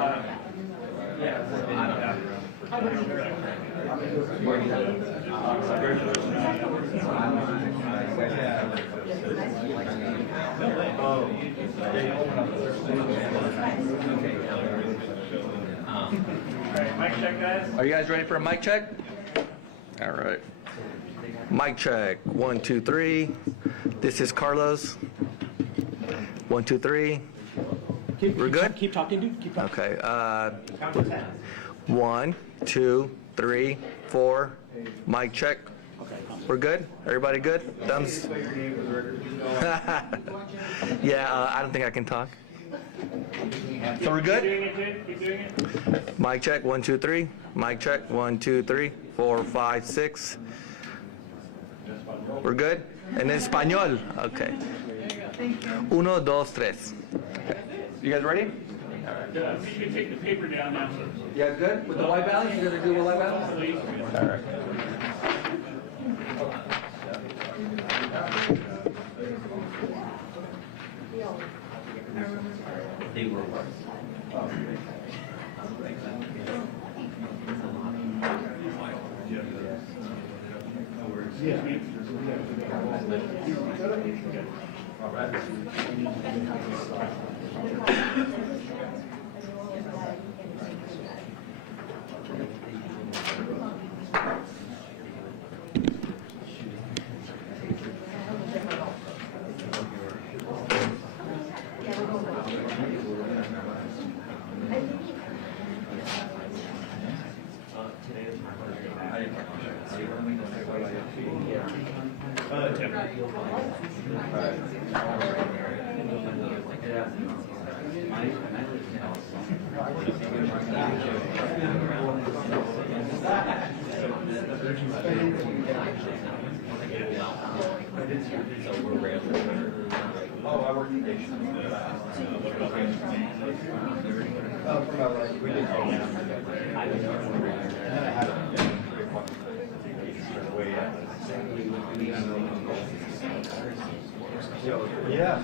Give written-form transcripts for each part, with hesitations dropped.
Mic check, guys. Are you guys ready for a mic check? All right. Mic check. 1, 2, 3. This is Carlos. 1, 2, 3. We're good? Keep talking, dude. Keep talking. Okay. 1, 2, 3, 4. Mic check. We're good? Everybody good? Thumbs. Yeah, I don't think I can talk. So we're good? Keep doing it, dude. Keep doing it. Mic check. 1, 2, 3. Mic check. 1, 2, 3, 4, 5, 6. We're good? En español. Okay. 1, 2, 3. Okay. You guys ready? You can take the paper down now, sir. You guys good with the white balance? You guys are good with white balance? Please. All right. Oh, I work in the yeah.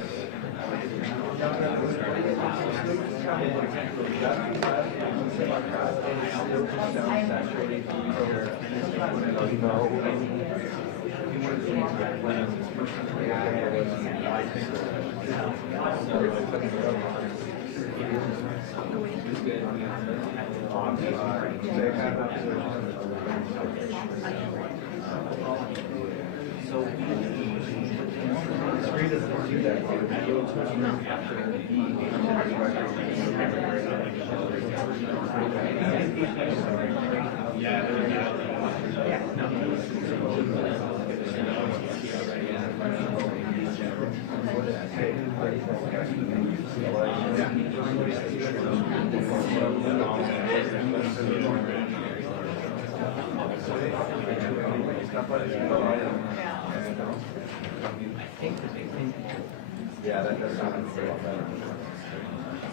Yeah, that does sound a lot better.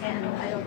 And I don't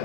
All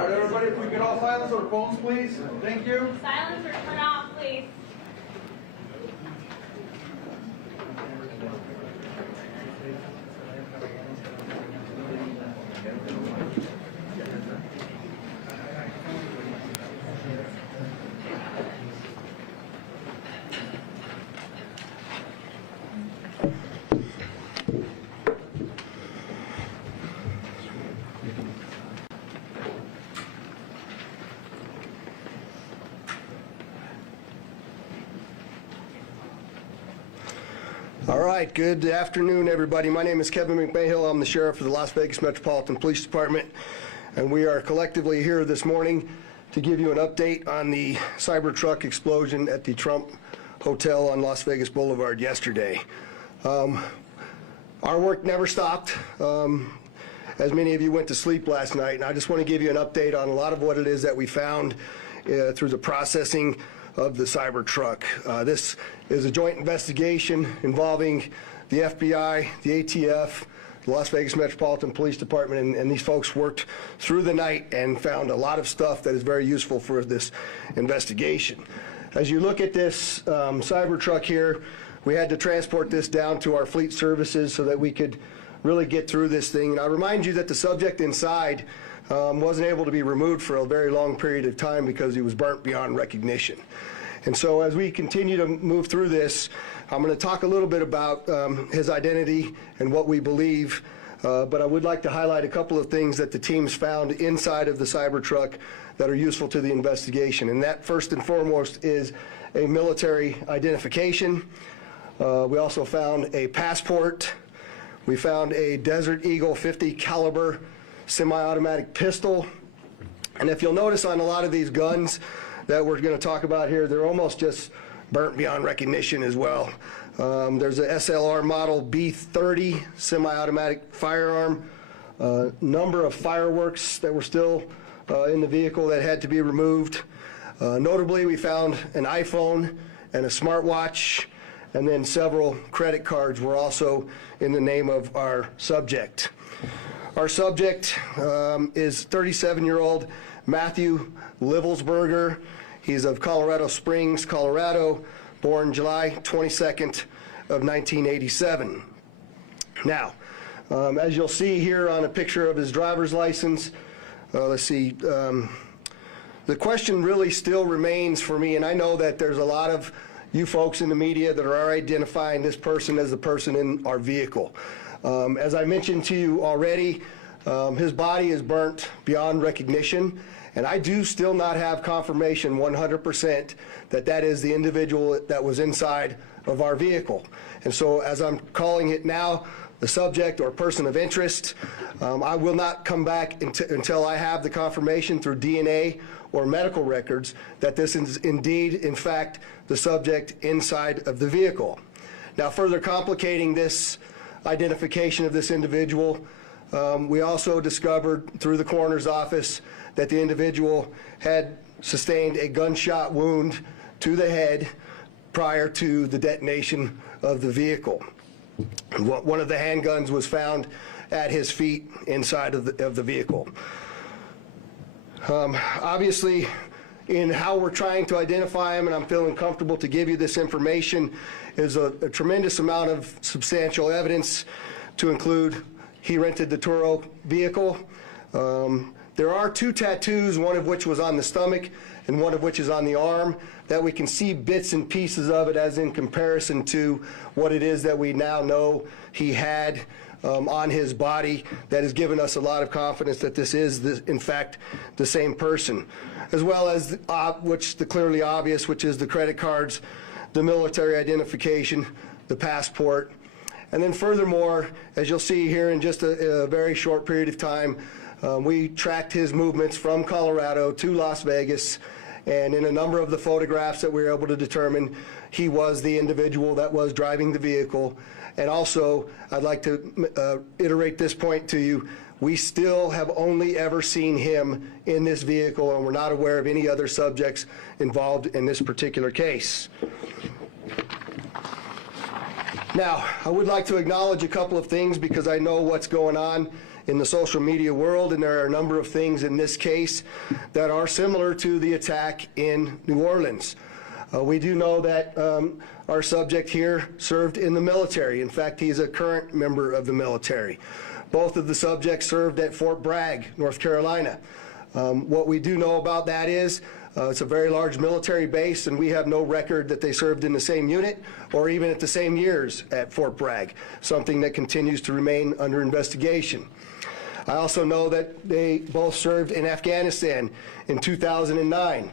right, everybody, if we could all silence our phones, please. Thank you. Silence or turn off, please. All right, good afternoon, everybody. My name is Kevin McMahill. I'm the sheriff of the Las Vegas Metropolitan Police Department, and we are collectively here this morning to give you an update on the Cybertruck explosion at the Trump Hotel on Las Vegas Boulevard yesterday. Our work never stopped, as many of you went to sleep last night, and I just want to give you an update on a lot of what it is that we found through the processing of the Cybertruck. This is a joint investigation involving the FBI, the ATF, the Las Vegas Metropolitan Police Department, and these folks worked through the night and found a lot of stuff that is very useful for this investigation. As you look at this Cybertruck here, we had to transport this down to our fleet services so that we could really get through this thing. And I remind you that the subject inside wasn't able to be removed for a very long period of time because he was burnt beyond recognition. And so as we continue to move through this, I'm going to talk a little bit about his identity and what we believe, but I would like to highlight a couple of things that the teams found inside of the Cybertruck that are useful to the investigation. And that, first and foremost, is a military identification. We also found a passport. We found a Desert Eagle 50 caliber semi-automatic pistol. And if you'll notice on a lot of these guns that we're going to talk about here, they're almost just burnt beyond recognition as well. There's a SLR model B30 semi-automatic firearm, number of fireworks that were still in the vehicle that had to be removed. Notably, we found an iPhone and a smartwatch, and then several credit cards were also in the name of our subject. Our subject is 37-year-old Matthew Livelsberger. He's of Colorado Springs, Colorado, born July 22nd of 1987. Now, as you'll see here on a picture of his driver's license, let's see, the question really still remains for me, and I know that there's a lot of you folks in the media that are identifying this person as the person in our vehicle. As I mentioned to you already, his body is burnt beyond recognition, and I do still not have confirmation 100% that that is the individual that was inside of our vehicle. And so as I'm calling it now, the subject or person of interest, I will not come back until I have the confirmation through DNA or medical records that this is indeed, in fact, the subject inside of the vehicle. Now, further complicating this identification of this individual, we also discovered through the coroner's office that the individual had sustained a gunshot wound to the head prior to the detonation of the vehicle. One of the handguns was found at his feet inside of the vehicle. Obviously, in how we're trying to identify him, and I'm feeling comfortable to give you this information, is a tremendous amount of substantial evidence to include he rented the Turo vehicle. There are 2 tattoos, one of which was on the stomach and one of which is on the arm, that we can see bits and pieces of it as in comparison to what it is that we now know he had on his body. That has given us a lot of confidence that this is, in fact, the same person. As well as, the clearly obvious, which is the credit cards, the military identification, the passport. And then furthermore, as you'll see here in just a very short period of time, we tracked his movements from Colorado to Las Vegas, and in a number of the photographs that we were able to determine, he was the individual that was driving the vehicle. And also, I'd like to iterate this point to you. We still have only ever seen him in this vehicle, and we're not aware of any other subjects involved in this particular case. Now, I would like to acknowledge a couple of things because I know what's going on in the social media world, and there are a number of things in this case that are similar to the attack in New Orleans. We do know that our subject here served in the military. In fact, he's a current member of the military. Both of the subjects served at Fort Bragg, North Carolina. What we do know about that is it's a very large military base, and we have no record that they served in the same unit or even at the same years at Fort Bragg, something that continues to remain under investigation. I also know that they both served in Afghanistan in 2009.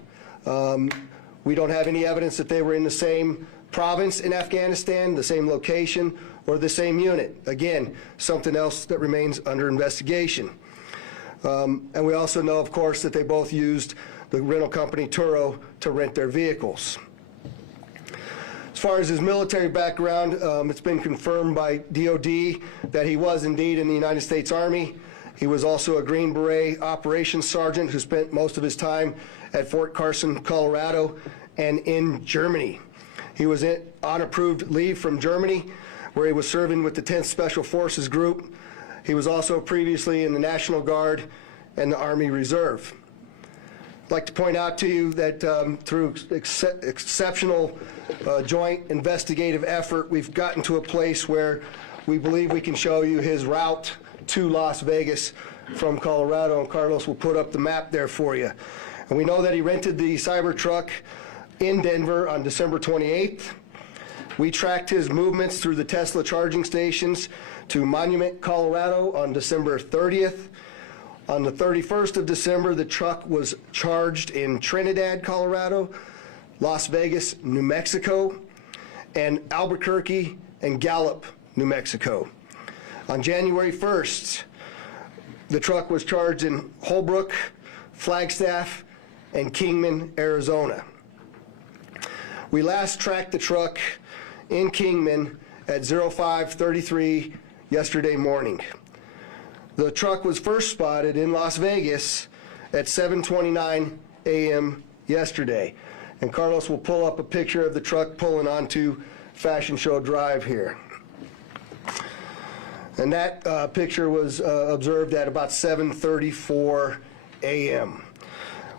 We don't have any evidence that they were in the same province in Afghanistan, the same location, or the same unit. Again, something else that remains under investigation. And we also know, of course, that they both used the rental company Turo to rent their vehicles. As far as his military background, it's been confirmed by DOD that he was indeed in the United States Army. He was also a Green Beret operations sergeant who spent most of his time at Fort Carson, Colorado, and in Germany. He was on approved leave from Germany, where he was serving with the 10th Special Forces Group. He was also previously in the National Guard and the Army Reserve. I'd like to point out to you that through exceptional joint investigative effort, we've gotten to a place where we believe we can show you his route to Las Vegas from Colorado, and Carlos will put up the map there for you. And we know that he rented the Cybertruck in Denver on December 28th. We tracked his movements through the Tesla charging stations to Monument, Colorado on December 30th. On the 31st of December, the truck was charged in Trinidad, Colorado, Las Vegas, New Mexico, and Albuquerque and Gallup, New Mexico. On January 1st, the truck was charged in Holbrook, Flagstaff, and Kingman, Arizona. We last tracked the truck in Kingman at 05:33 yesterday morning. The truck was first spotted in Las Vegas at 7:29 a.m. yesterday. And Carlos will pull up a picture of the truck pulling onto Fashion Show Drive here. And that picture was observed at about 7:34 a.m.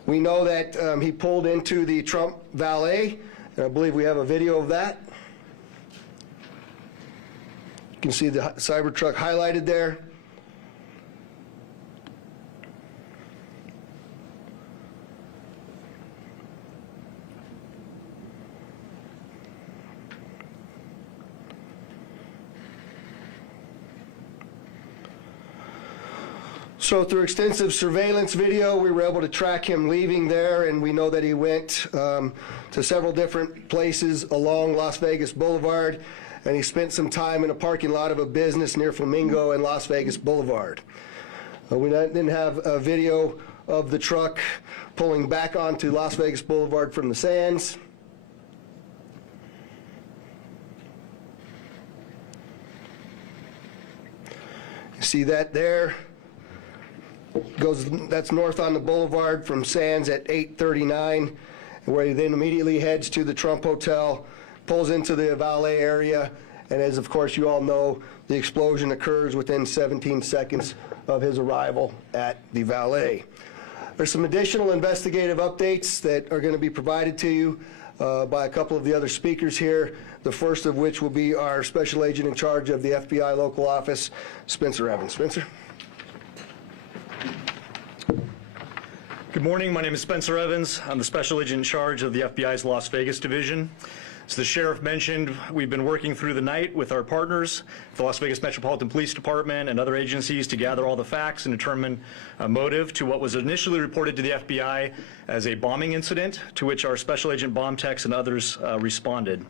We know that he pulled into the Trump Valet, and I believe we have a video of that. You can see the Cybertruck highlighted there. So through extensive surveillance video, we were able to track him leaving there, and we know that he went to several different places along Las Vegas Boulevard, and he spent some time in a parking lot of a business near Flamingo and Las Vegas Boulevard. We then have a video of the truck pulling back onto Las Vegas Boulevard from the Sands. You see that there? That's north on the boulevard from Sands at 8:39, where he then immediately heads to the Trump Hotel, pulls into the valet area, and as of course you all know, the explosion occurs within 17 seconds of his arrival at the valet. There's some additional investigative updates that are going to be provided to you by a couple of the other speakers here, the first of which will be our special agent in charge of the FBI local office, Spencer Evans. Spencer? Good morning. My name is Spencer Evans. I'm the Special Agent in charge of the FBI's Las Vegas Division. As the sheriff mentioned, we've been working through the night with our partners, the Las Vegas Metropolitan Police Department and other agencies, to gather all the facts and determine a motive to what was initially reported to the FBI as a bombing incident, to which our Special Agent bomb techs and others responded.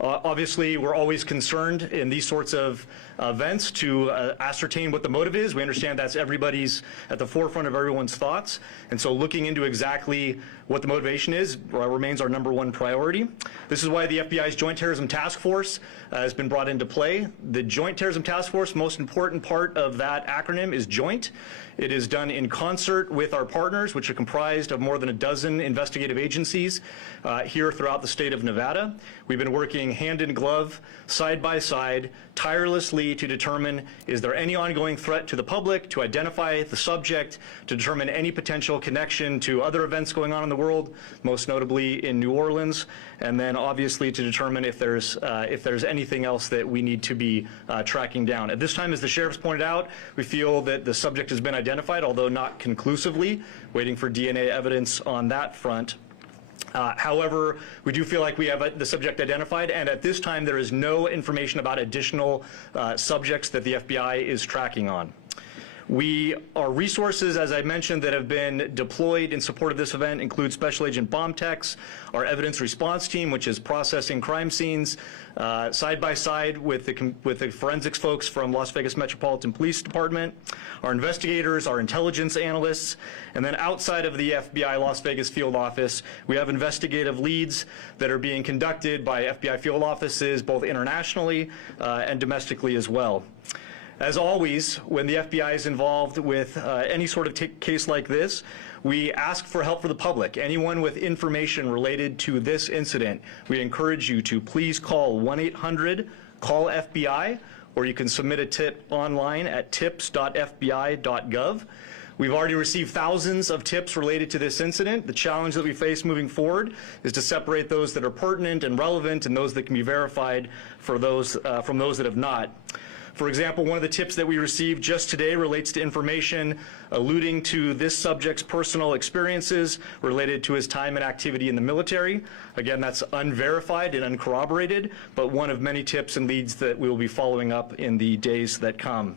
Obviously, we're always concerned in these sorts of events to ascertain what the motive is. We understand that's everybody's at the forefront of everyone's thoughts. And so looking into exactly what the motivation is remains our #1 priority. This is why the FBI's Joint Terrorism Task Force has been brought into play. The Joint Terrorism Task Force, most important part of that acronym is joint. It is done in concert with our partners, which are comprised of more than a dozen investigative agencies here throughout the state of Nevada. We've been working hand in glove, side by side, tirelessly to determine, is there any ongoing threat to the public, to identify the subject, to determine any potential connection to other events going on in the world, most notably in New Orleans, and then obviously to determine if there's anything else that we need to be tracking down. At this time, as the sheriff's pointed out, we feel that the subject has been identified, although not conclusively, waiting for DNA evidence on that front. However, we do feel like we have the subject identified, and at this time there is no information about additional subjects that the FBI is tracking on. Our resources, as I mentioned, that have been deployed in support of this event include Special Agent bomb techs, our evidence response team, which is processing crime scenes, side by side with the forensics folks from Las Vegas Metropolitan Police Department, our investigators, our intelligence analysts, and then outside of the FBI Las Vegas field office, we have investigative leads that are being conducted by FBI field offices, both internationally and domestically as well. As always, when the FBI is involved with any sort of case like this, we ask for help for the public. Anyone with information related to this incident, we encourage you to please call 1-800-CALL-FBI, or you can submit a tip online at tips.fbi.gov. We've already received thousands of tips related to this incident. The challenge that we face moving forward is to separate those that are pertinent and relevant and those that can be verified from those that have not. For example, one of the tips that we received just today relates to information alluding to this subject's personal experiences related to his time and activity in the military. Again, that's unverified and uncorroborated, but one of many tips and leads that we will be following up in the days that come.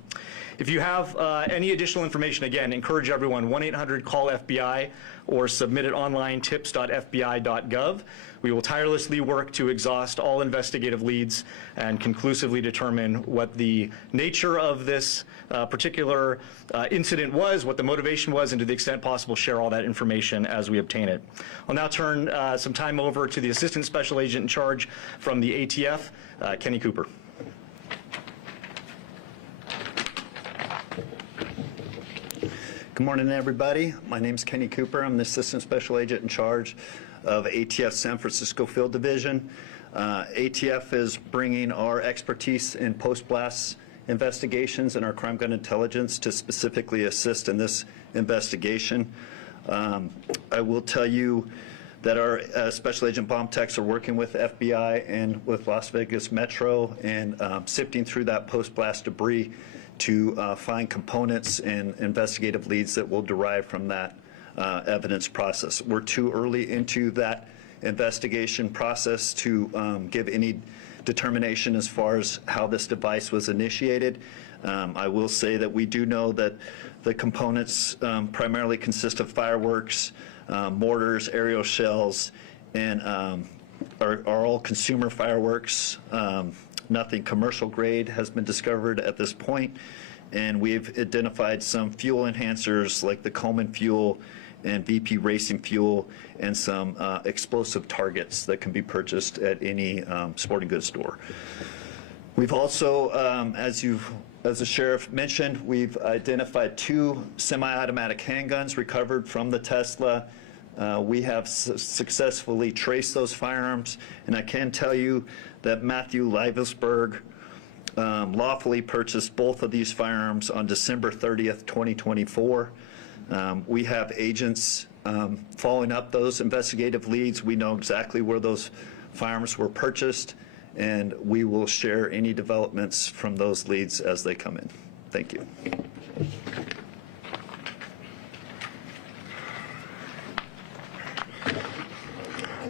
If you have any additional information, again, encourage everyone, 1-800-CALL-FBI or submit it online, tips.fbi.gov. We will tirelessly work to exhaust all investigative leads and conclusively determine what the nature of this particular incident was, what the motivation was, and to the extent possible, share all that information as we obtain it. I'll now turn some time over to the Assistant Special Agent in charge from the ATF, Kenny Cooper. Good morning, everybody. My name is Kenny Cooper. I'm the Assistant Special Agent in charge of ATF San Francisco Field Division. ATF is bringing our expertise in post-blast investigations and our crime gun intelligence to specifically assist in this investigation. I will tell you that our Special Agent bomb techs are working with FBI and with Las Vegas Metro and sifting through that post-blast debris to find components and investigative leads that will derive from that evidence process. We're too early into that investigation process to give any determination as far as how this device was initiated. I will say that we do know that the components primarily consist of fireworks, mortars, aerial shells, and are all consumer fireworks. Nothing commercial grade has been discovered at this point, and we've identified some fuel enhancers like the Coleman fuel and VP Racing fuel and some explosive targets that can be purchased at any sporting goods store. We've also, as the sheriff mentioned, we've identified 2 semi-automatic handguns recovered from the Tesla. We have successfully traced those firearms, and I can tell you that Matthew Livesberg lawfully purchased both of these firearms on December 30th, 2024. We have agents following up those investigative leads. We know exactly where those firearms were purchased, and we will share any developments from those leads as they come in. Thank you.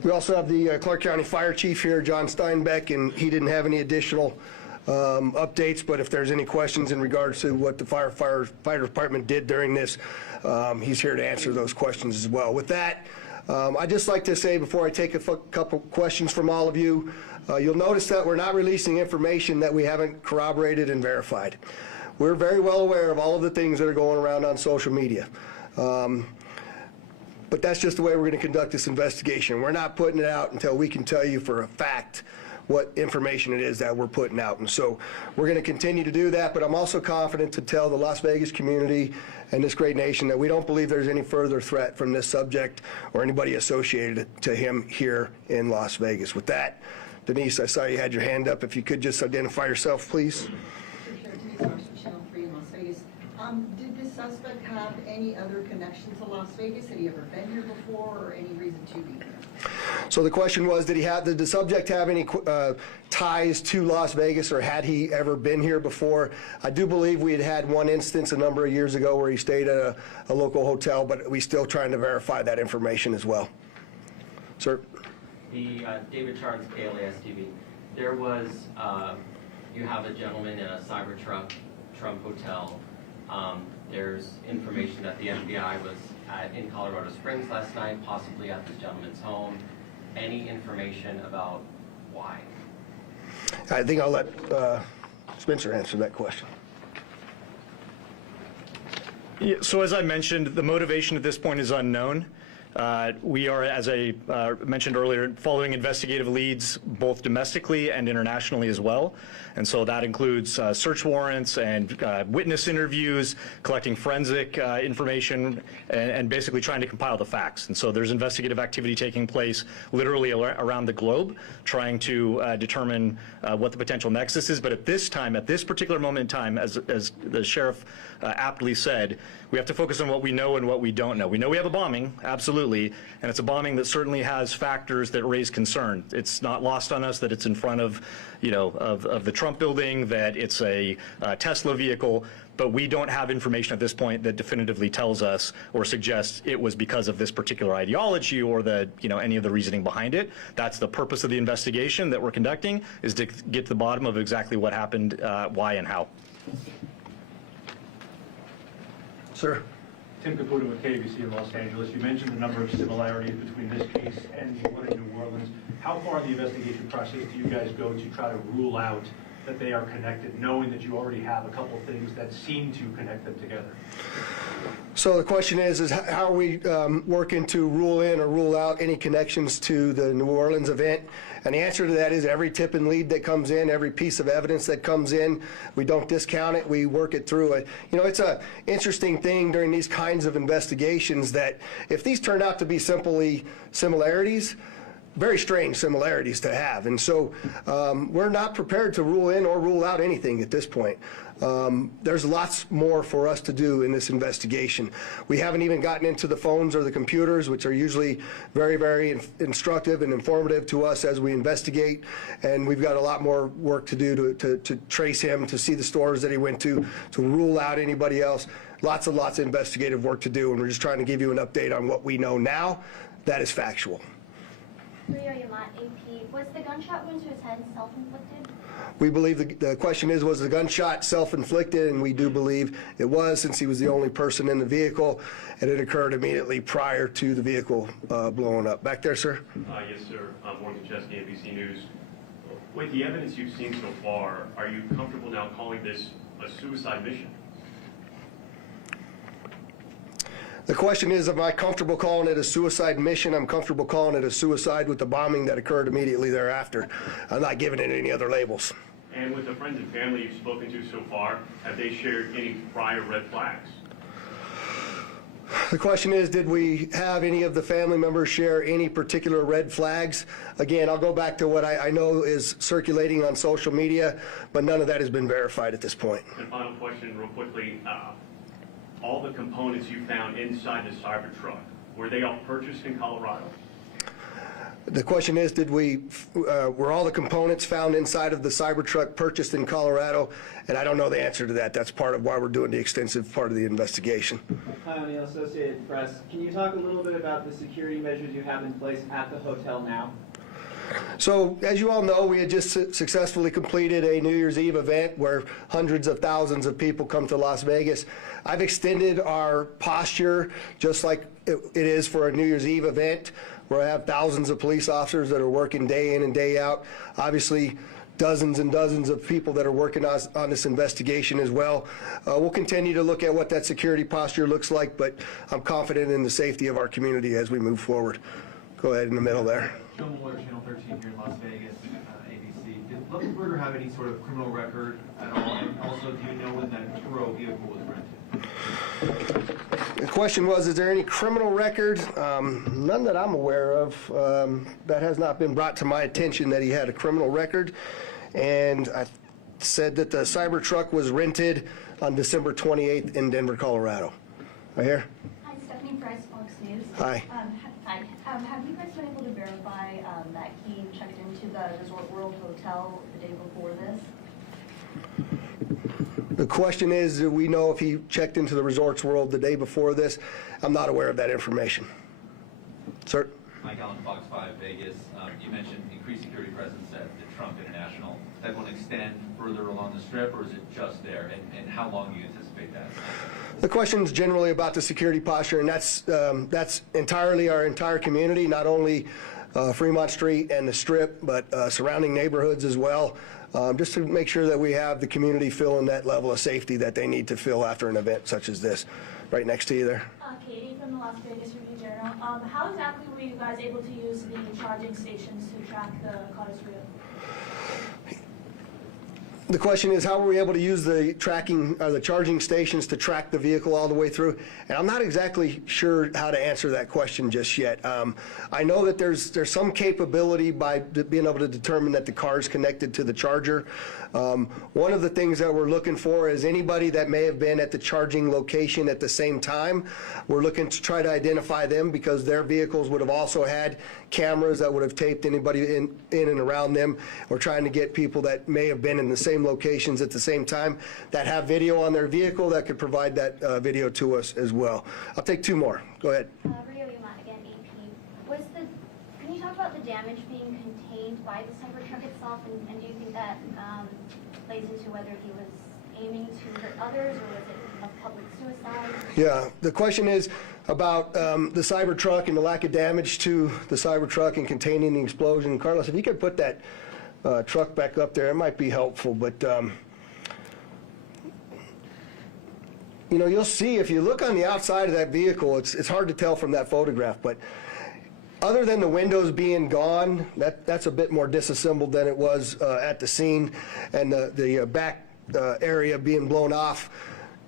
We also have the Clark County Fire Chief here, John Steinbeck, and he didn't have any additional updates, but if there's any questions in regards to what the fire department did during this, he's here to answer those questions as well. With that, I'd just like to say before I take a couple questions from all of you, you'll notice that we're not releasing information that we haven't corroborated and verified. We're very well aware of all of the things that are going around on social media. But that's just the way we're going to conduct this investigation. We're not putting it out until we can tell you for a fact what information it is that we're putting out. And so we're going to continue to do that, but I'm also confident to tell the Las Vegas community and this great nation that we don't believe there's any further threat from this subject or anybody associated to him here in Las Vegas. With that, Denise, I saw you had your hand up. If you could just identify yourself, please. Denise Marshall, Channel 3 in Las Vegas. Did this suspect have any other connection to Las Vegas? Had he ever been here before, or any reason to be here? So the question was, did the subject have any ties to Las Vegas, or had he ever been here before? I do believe we had one instance a number of years ago where he stayed at a local hotel, but we're still trying to verify that information as well. Sir? The David Charles, KLAS TV. There was, you have a gentleman in a Cybertruck Trump Hotel. There's information that the FBI was in Colorado Springs last night, possibly at this gentleman's home. Any information about why? I think I'll let Spencer answer that question. Yeah, so as I mentioned, the motivation at this point is unknown. We are, as I mentioned earlier, following investigative leads both domestically and internationally as well. And so that includes search warrants and witness interviews, collecting forensic information, and basically trying to compile the facts. And so there's investigative activity taking place literally around the globe, trying to determine what the potential nexus is. But at this time, at this particular moment in time, as the sheriff aptly said, we have to focus on what we know and what we don't know. We know we have a bombing, absolutely, and it's a bombing that certainly has factors that raise concern. It's not lost on us that it's in front of, of the Trump building, that it's a Tesla vehicle, but we don't have information at this point that definitively tells us or suggests it was because of this particular ideology or the, any of the reasoning behind it. That's the purpose of the investigation that we're conducting, is to get to the bottom of exactly what happened, why and how. Sir? Tim Caputo with KBC in Los Angeles. You mentioned the number of similarities between this case and the one in New Orleans. How far in the investigation process do you guys go to try to rule out that they are connected, knowing that you already have a couple things that seem to connect them together? So the question is how are we working to rule in or rule out any connections to the New Orleans event? And the answer to that is every tip and lead that comes in, every piece of evidence that comes in, we don't discount it, we work it through. It's an interesting thing during these kinds of investigations that if these turn out to be simply similarities, very strange similarities to have. And so we're not prepared to rule in or rule out anything at this point. There's lots more for us to do in this investigation. We haven't even gotten into the phones or the computers, which are usually very, very instructive and informative to us as we investigate. And we've got a lot more work to do to trace him, to see the stores that he went to rule out anybody else. Lots of investigative work to do, and we're just trying to give you an update on what we know now. That is factual. AP. Was the gunshot wound to his head self-inflicted? We believe the question was the gunshot self-inflicted, and we do believe it was, since he was the only person in the vehicle, and it occurred immediately prior to the vehicle blowing up. Back there, sir? Yes, sir. Morgan Chesky, NBC News. With the evidence you've seen so far, are you comfortable now calling this a suicide mission? The question is, am I comfortable calling it a suicide mission? I'm comfortable calling it a suicide with the bombing that occurred immediately thereafter. I'm not giving it any other labels. And with the friends and family you've spoken to so far, have they shared any prior red flags? The question is, did we have any of the family members share any particular red flags? Again, I'll go back to what I know is circulating on social media, but none of that has been verified at this point. And final question real quickly. All the components you found inside the Cybertruck, were they all purchased in Colorado? The question is, were all the components found inside of the Cybertruck purchased in Colorado? And I don't know the answer to that. That's part of why we're doing the extensive part of the investigation. Hi, I'm the Associated Press. Can you talk a little bit about the security measures you have in place at the hotel now? So, as you all know, we had just successfully completed a New Year's Eve event where hundreds of thousands of people come to Las Vegas. I've extended our posture just like it is for a New Year's Eve event, where I have thousands of police officers that are working day in and day out. Obviously, dozens and dozens of people that are working on this investigation as well. We'll continue to look at what that security posture looks like, but I'm confident in the safety of our community as we move forward. Go ahead in the middle there. Joe Mueller, Channel 13 here in Las Vegas, ABC. Did Levenberger have any sort of criminal record at all? And also, do you know when that Turo vehicle was rented? The question was, is there any criminal record? None that I'm aware of. That has not been brought to my attention that he had a criminal record. And I said that the Cybertruck was rented on December 28th in Denver, Colorado. Right here? Hi, Stephanie Price, Fox News. Hi. Hi. Have you guys been able to verify that he checked into the Resort World Hotel the day before this? The question is, do we know if he checked into the Resorts World the day before this? I'm not aware of that information. Sir? Mike Allen, Fox 5 Vegas. You mentioned increased security presence at the Trump International. Is that going to extend further along the Strip, or is it just there? And how long do you anticipate that? The question is generally about the security posture, and that's entirely our entire community, not only Fremont Street and the Strip, but surrounding neighborhoods as well, just to make sure that we have the community feeling that level of safety that they need to feel after an event such as this. Right next to you there. Katie from the Las Vegas Review-Journal. How exactly were you guys able to use the charging stations to track the car's route? The question is, how were we able to use the charging stations to track the vehicle all the way through? And I'm not exactly sure how to answer that question just yet. I know that there's some capability by being able to determine that the car is connected to the charger. One of the things that we're looking for is anybody that may have been at the charging location at the same time. We're looking to try to identify them because their vehicles would have also had cameras that would have taped anybody in and around them. We're trying to get people that may have been in the same locations at the same time that have video on their vehicle that could provide that video to us as well. I'll take two more. Go ahead. Rio Yuma, again, AP. Can you talk about the damage being contained by the Cybertruck itself, and do you think that plays into whether he was aiming to hurt others, or was it a public suicide? Yeah, the question is about the Cybertruck and the lack of damage to the Cybertruck and containing the explosion. Carlos, if you could put that truck back up there, it might be helpful, but you know, you'll see if you look on the outside of that vehicle, it's hard to tell from that photograph, but other than the windows being gone, that's a bit more disassembled than it was at the scene, and the back area being blown off.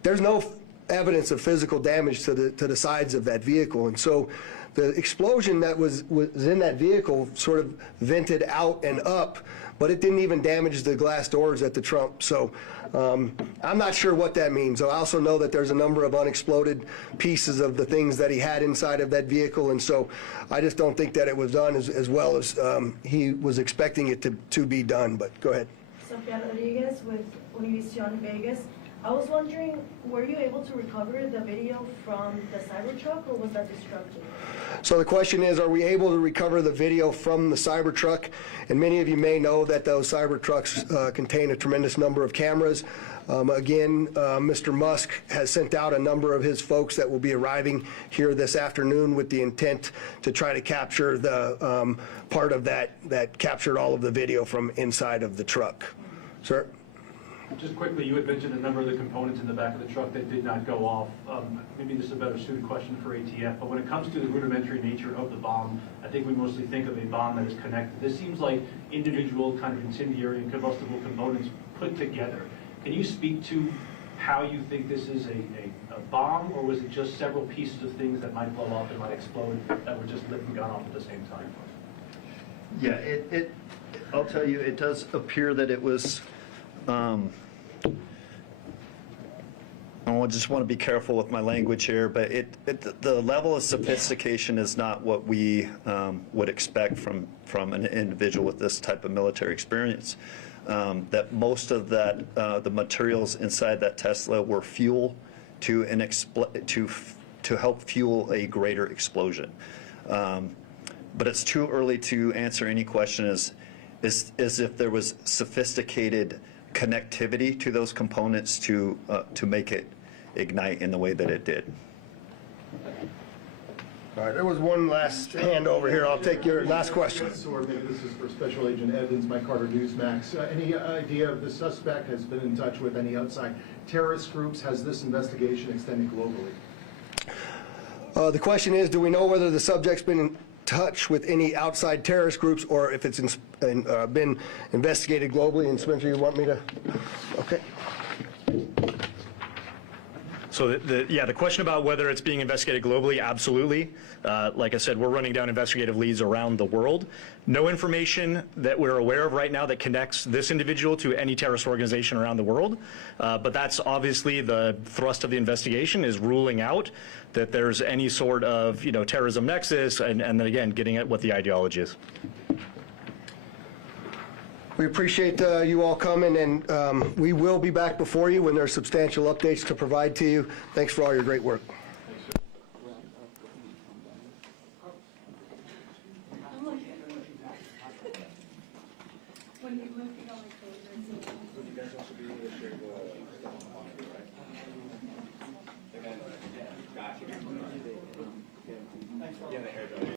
There's no evidence of physical damage to the sides of that vehicle, and so the explosion that was in that vehicle sort of vented out and up, but it didn't even damage the glass doors at the Trump. So I'm not sure what that means. I also know that there's a number of unexploded pieces of the things that he had inside of that vehicle, and so I just don't think that it was done as well as he was expecting it to be done. But go ahead. Sofia Rodriguez with Univision Vegas. I was wondering, were you able to recover the video from the Cybertruck, or was that destructive? So the question is, are we able to recover the video from the Cybertruck? And many of you may know that those Cybertrucks contain a tremendous number of cameras. Again, Mr. Musk has sent out a number of his folks that will be arriving here this afternoon with the intent to try to capture the part of that captured all of the video from inside of the truck. Sir? Just quickly, you had mentioned a number of the components in the back of the truck that did not go off. Maybe this is a better suited question for ATF, but when it comes to the rudimentary nature of the bomb, I think we mostly think of a bomb that is connected. This seems like individual kind of incendiary and combustible components put together. Can you speak to how you think this is a bomb, or was it just several pieces of things that might blow up and might explode that were just lit and gone off at the same time? Yeah, I'll tell you, it does appear that it was I just want to be careful with my language here, but the level of sophistication is not what we would expect from an individual with this type of military experience. That most of the materials inside that Tesla were fuel to to help fuel a greater explosion. But it's too early to answer any question as if there was sophisticated connectivity to those components to make it ignite in the way that it did. All right, there was one last hand over here. I'll take your last question. Or maybe this is for Special Agent Evans, Mike Carter, Newsmax. Any idea if the suspect has been in touch with any outside terrorist groups? Has this investigation extended globally? The question is, do we know whether the subject's been in touch with any outside terrorist groups or if it's been investigated globally? And Spencer, you want me to? Okay. So the question about whether it's being investigated globally, absolutely. Like I said, we're running down investigative leads around the world. No information that we're aware of right now that connects this individual to any terrorist organization around the world. But that's obviously the thrust of the investigation, is ruling out that there's any sort of, terrorism nexus, and then again, getting at what the ideology is. We appreciate you all coming, and we will be back before you when there's substantial updates to provide to you. Thanks for all your great work. Yeah, the hair